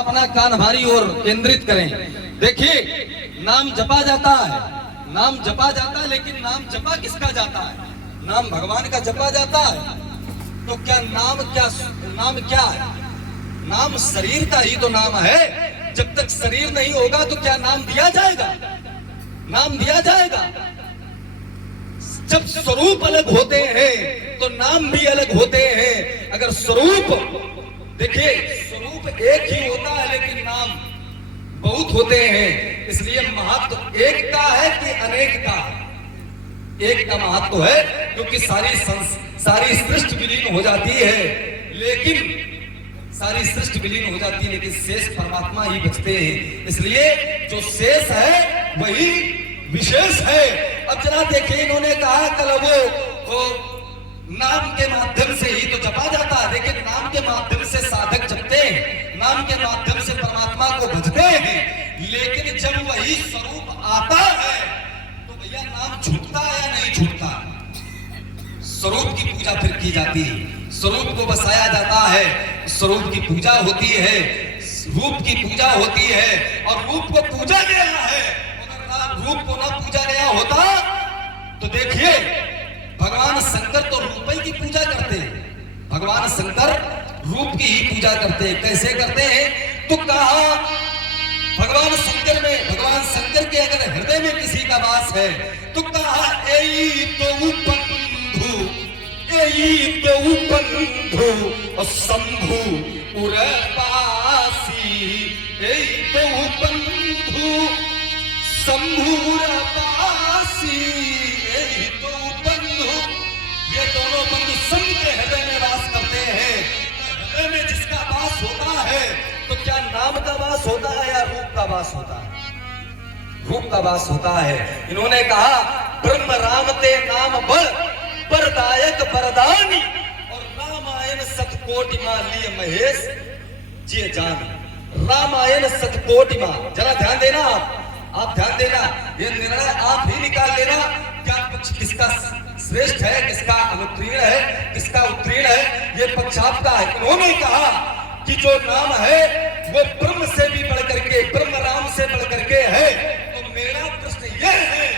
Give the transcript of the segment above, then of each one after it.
अपना कान हमारी ओर केंद्रित करें। देखिए, नाम जपा जाता है, नाम जपा जाता है, लेकिन नाम जपा किसका जाता है? नाम भगवान का जपा जाता है। तो क्या नाम क्या है? नाम शरीर का ही तो नाम है। जब तक शरीर नहीं होगा तो क्या नाम दिया जाएगा? नाम दिया जाएगा। जब स्वरूप अलग होते हैं तो नाम भी अलग होते हैं। अगर स्वरूप, देखिए स्वरूप एक ही होता है लेकिन नाम बहुत होते हैं। इसलिए महत्व एक का है कि अनेक का? एक का महत्व है, क्योंकि सारी सृष्टि विलीन हो जाती है, लेकिन सारी सृष्टि विलीन हो जाती है, लेकिन शेष परमात्मा ही बचते हैं। इसलिए जो शेष है वही विशेष है। अब जरा देखिए, इन्होंने कहा कल वो नाम के माध्यम से ही तो जपा जाता है, लेकिन नाम के माध्यम से साधक जपते हैं, नाम के माध्यम से परमात्मा को भजते हैं। लेकिन जब वही स्वरूप आता है तो भैया नाम छूटता है या नहीं छूटता? स्वरूप की पूजा फिर की जाती है, स्वरूप को बसाया जाता है, स्वरूप की पूजा होती है, रूप की पूजा होती है। और रूप को पूजा गया है, अगर रूप को ना पूजा गया होता तो देखिए भगवान शंकर तो रूप की पूजा करते हैं। भगवान शंकर रूप की ही पूजा करते हैं। कैसे करते हैं? तो कहा भगवान शंकर के अगर हृदय में किसी का वास है तो कहा एई तो बंधु, एई तो बंधु और शंभु उरपासी, एई तो बंधु शंभु उरपासी, एई तो बंधु। ये दोनों बंधु शंकर के हृदय में वास करते हैं। हृदय में जिसका वास होता है तो क्या नाम का वास होता है या रूप का वास होता है? रूप का वास होता है। इन्होंने कहा ब्रह्म राम ते नाम बल वरदायक वरदानी और रामायण सतकोटि मां लिए महेश जी जान। रामायण सतकोटि मां, जरा ध्यान देना, आप ध्यान देना, ये निर्णय आप ही निकाल लेना क्या पक्ष किसका श्रेष्ठ है, किसका अनुत्तीर्ण है, किसका उत्तीर्ण है, ये पक्ष आपका है। उन्होंने कहा कि जो नाम है वो ब्रह्म से भी बढ़कर के, ब्रह्म राम से बढ़कर के है। तो मेरा प्रश्न यह है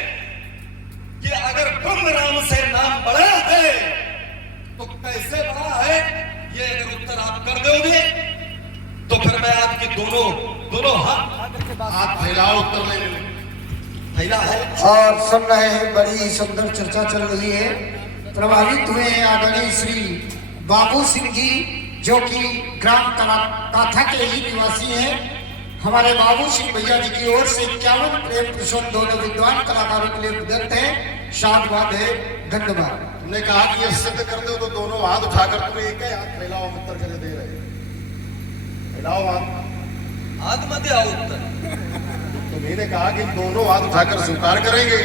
कि अगर ब्रह्म राम से नाम बड़ा है तो कैसे बड़ा है? ये अगर उत्तर आप कर दोगे तो फिर मैं आपके दोनों हाथ फैलाओ, उत्तर ले लो। फैला है और सुन रहे हैं, बड़ी सुंदर चर्चा चल रही है। प्रभावित हुए हैं आदरणीय श्री बाबू सिंह जी, जो कि ग्राम काथा के ही निवासी हैं। हमारे बाबू सिंह भैया जी की ओर से 51 प्रेम प्रसन्न दोनों विद्वान कलाकारों के लिए उद्यत है। साधुवाद है, धन्यवाद। तुमने कहा कि ये सिद्ध कर दो तो दोनों हाथ उठाकर तुम्हें एक ही हाथ फैलाओ, उत्तर कर दे रहे। फैलाओ हाथ मत आओ उत्तर। तुम्हें कहा कि दोनों हाथ उठाकर स्वीकार करेंगे।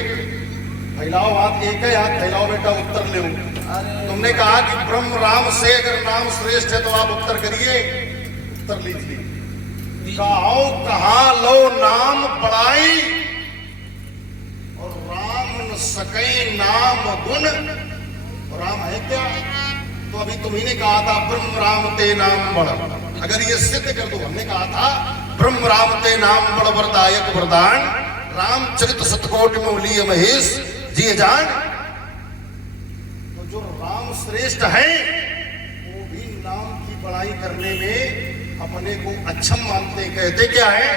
फैलाओ हाथ, एक ही हाथ फैलाओ बेटा, उत्तर ले। तुमने कहा कि ब्रह्म राम से अगर नाम श्रेष्ठ है तो आप उत्तर करिए, उत्तर लीजिए। कहो कहा लो नाम बड़ाई और राम न सके नाम गुण। और राम है क्या? तो अभी तुम्ही ने कहा था ब्रह्म राम ते नाम बड़। अगर ये सिद्ध कर दो, हमने कहा था ब्रह्म राम ते नाम बड़ वरदायक वरदान, रामचरित सतकोटि में लिए महेश जी जान। तो जो राम श्रेष्ठ है वो भी नाम की बड़ाई करने में अपने को अक्षम मानते। कहते क्या है?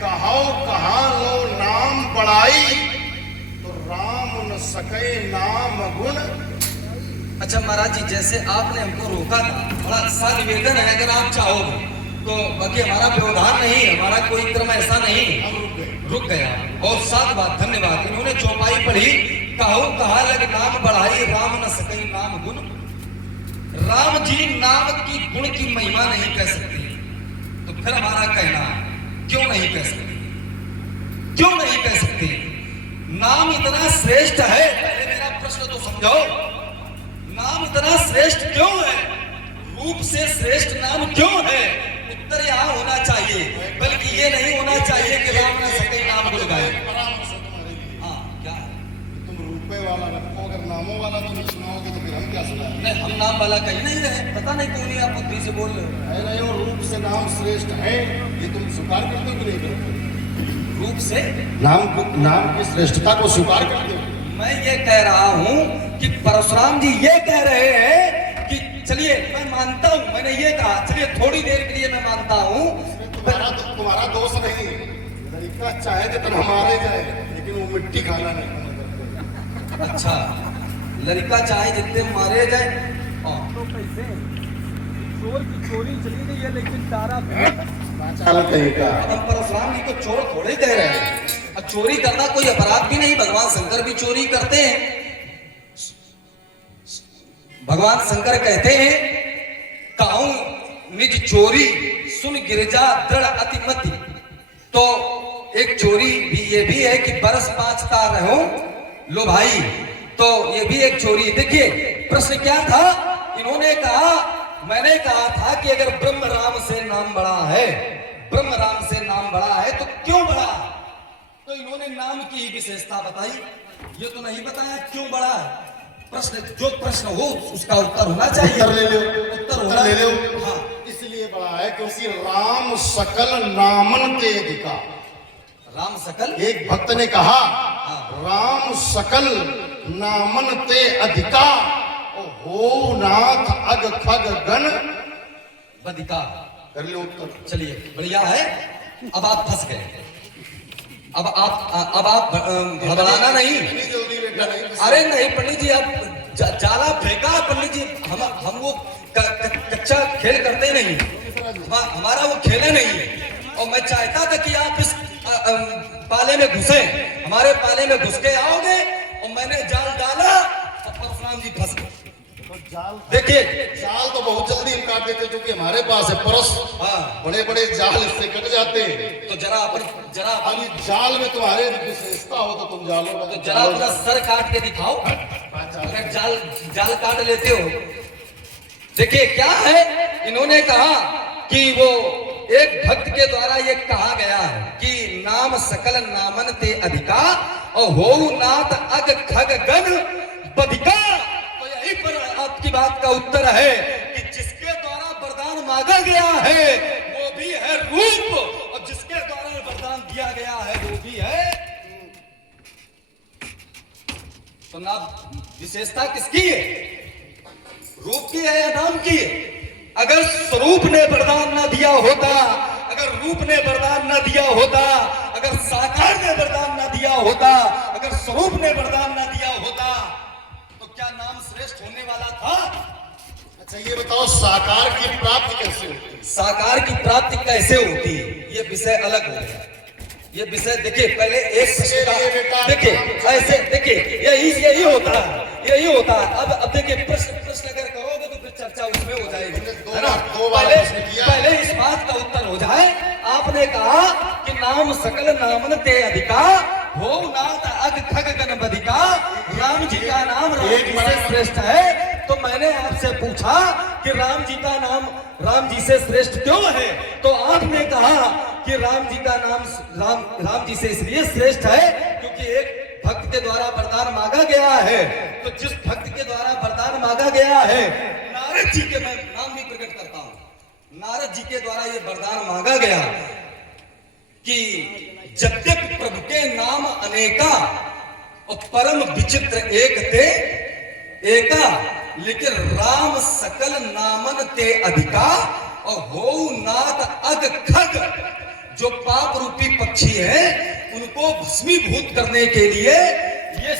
कहो कहा लो नाम बड़ाई तो राम न सके नाम गुण। अच्छा महाराज जी, जैसे आपने हमको रोका था, बड़ा अच्छा निवेदन है, अगर आप चाहोगे तो बाकी हमारा व्यवधान नहीं, हमारा कोई क्रम ऐसा नहीं, रुक गया। और साथ बात, धन्यवाद। इन्होंने चौपाई पढ़ी, कहो कहा लग नाम बढ़ाई राम न सके नाम गुण। राम जी नाम की गुण की महिमा नहीं कह सकती, तो फिर हमारा कहना है क्यों नहीं कह सकते? क्यों नहीं कह सकते? नाम इतना श्रेष्ठ है, पहले मेरा प्रश्न तो समझाओ। नाम इतना श्रेष्ठ क्यों है? रूप से श्रेष्ठ नाम क्यों है? उत्तर यहाँ होना चाहिए, बल्कि ये नहीं होना चाहिए कि राम न सके नाम गुण गाए। हाँ क्या है? तुम रुपए वाला रखो, अगर नामों वाला तो नहीं सुनाओगे तो फिर हम क्या का सुना है? नहीं, हम नाम वाला कहीं नहीं रहे, पता नहीं कौन ही आप बुद्धि से बोल रहे हो। है नहीं, और रूप से नाम श्रेष्ठ है, ये तुम स्वीकार करते हो कि नहीं करते? रूप से नाम की श्रेष्ठता को स्वीकार करते हो? मैं ये कह रहा हूँ कि परशुराम जी ये कह रहे हैं कि चलिए मैं मानता हूँ, मैंने ये कहा चलिए थोड़ी देर के लिए मैं मानता हूँ। तुम्हारा दोष नहीं, लड़का चाहे जितना मारे जाए लेकिन वो मिट्टी खाना नहीं। अच्छा, लड़का चाहे जितने मारे जाए। तो कैसे चोर की चोरी चली गई है लेकिन तारा चल कहीं का हम परशुराम जी को चोर थोड़े कह रहे हैं। अब चोरी करना कोई अपराध भी नहीं, भगवान शंकर भी चोरी करते हैं। भगवान शंकर कहते हैं काहू निज चोरी सुन गिरजा दृढ़ अतिमति। तो एक चोरी भी ये भी है कि बरस 5 तार रहो लो भाई, तो ये भी एक चोरी। देखिए प्रश्न क्या था, इन्होंने कहा, मैंने कहा था कि अगर ब्रह्म राम से नाम बड़ा है, ब्रह्म राम से नाम बड़ा है तो क्यों बड़ा? तो इन्होंने नाम की ही विशेषता बताई, ये तो नहीं बताया क्यों बड़ा है। प्रश्न जो प्रश्न हो उसका उत्तर होना चाहिए। उत्तर ले लो, उत्तर होना ले लो। हाँ, इसलिए बड़ा है क्योंकि राम सकल नामन के अधिकार। राम सकल, एक भक्त ने कहा राम सकल नामन ते अधिकार हो नाथ अग खग गण बदिका। कर लो उत्तर। चलिए बढ़िया है, अब आप फंस गए। अब आप घबराना नहीं। जल्दी बेटा नहीं। अरे नहीं पंडित जी, आप जाला फेंका पंडित जी, हम वो कच्चा खेल करते नहीं, हमारा वो खेले नहीं। और मैं चाहता था कि आप इस पाले में घुसे, हमारे पाले में घुस के आओगे, और मैंने जाल डाला और परशुराम जी फंस गए। देखिए जाल तो बहुत जल्दी हम काट देते क्योंकि हमारे पास है परस। हाँ, बड़े बड़े जाल इससे कट जाते हैं। तो जरा अभी जाल में तुम्हारे विशेषता हो तो तुम जालों में तो जरा अपना सर काट के दिखाओ, अगर जाल काट लेते हो। देखिए क्या है, इन्होंने कहा कि वो एक भक्त के द्वारा ये कहा गया है कि नाम सकल नामन ते अधिका और हो नाथ अग खग गण बधिका। तो यही पर आपकी बात का उत्तर है कि जिसके द्वारा वरदान मांगा गया है वो भी है रूप, और जिसके द्वारा वरदान दिया गया है वो भी है। तो नाम विशेषता किसकी है? रूप की है या नाम की है? अगर स्वरूप ने वरदान न दिया होता, अगर रूप ने वरदान न दिया होता, अगर साकार ने वरदान न दिया होता, अगर स्वरूप ने वरदान न दिया होता, तो क्या नाम श्रेष्ठ होने वाला था? अच्छा ये बताओ साकार की प्राप्ति कैसे होती है? साकार की प्राप्ति कैसे होती है, ये विषय अलग हो गया। ये विषय देखिए, पहले एक प्रश्न का देखिए, ऐसे देखिए, यही होता है, यही होता है। अब देखिए प्रश्न अगर करोगे तो फिर चर्चा उसमें हो जाएगी, है ना? पहले इस बात का उत्तर हो जाए। आपने कहा कि नाम सकल नामन ते अधिका हो नाथ अग खग गण बधिका। राम जी का नाम राम जी से श्रेष्ठ है। तो मैंने आपसे पूछा कि राम जी का नाम राम जी से श्रेष्ठ क्यों है? तो आपने कहा कि राम जी का नाम राम जी से इसलिए श्रेष्ठ है क्योंकि एक भक्त के द्वारा वरदान मांगा गया है। तो जिस भक्त के द्वारा वरदान मांगा गया है, नारद जी के मैं नाम भी प्रकट करता हूं, नारद जी के द्वारा ये वरदान मांगा गया कि जद्यपि प्रभु के नाम अनेका और परम विचित्र एक ते एका, लेकिन राम सकल नामन ते अधिका और हो नाथ अग खग। जो पाप रूपी पक्षी है उनको भस्मीभूत करने के लिए ये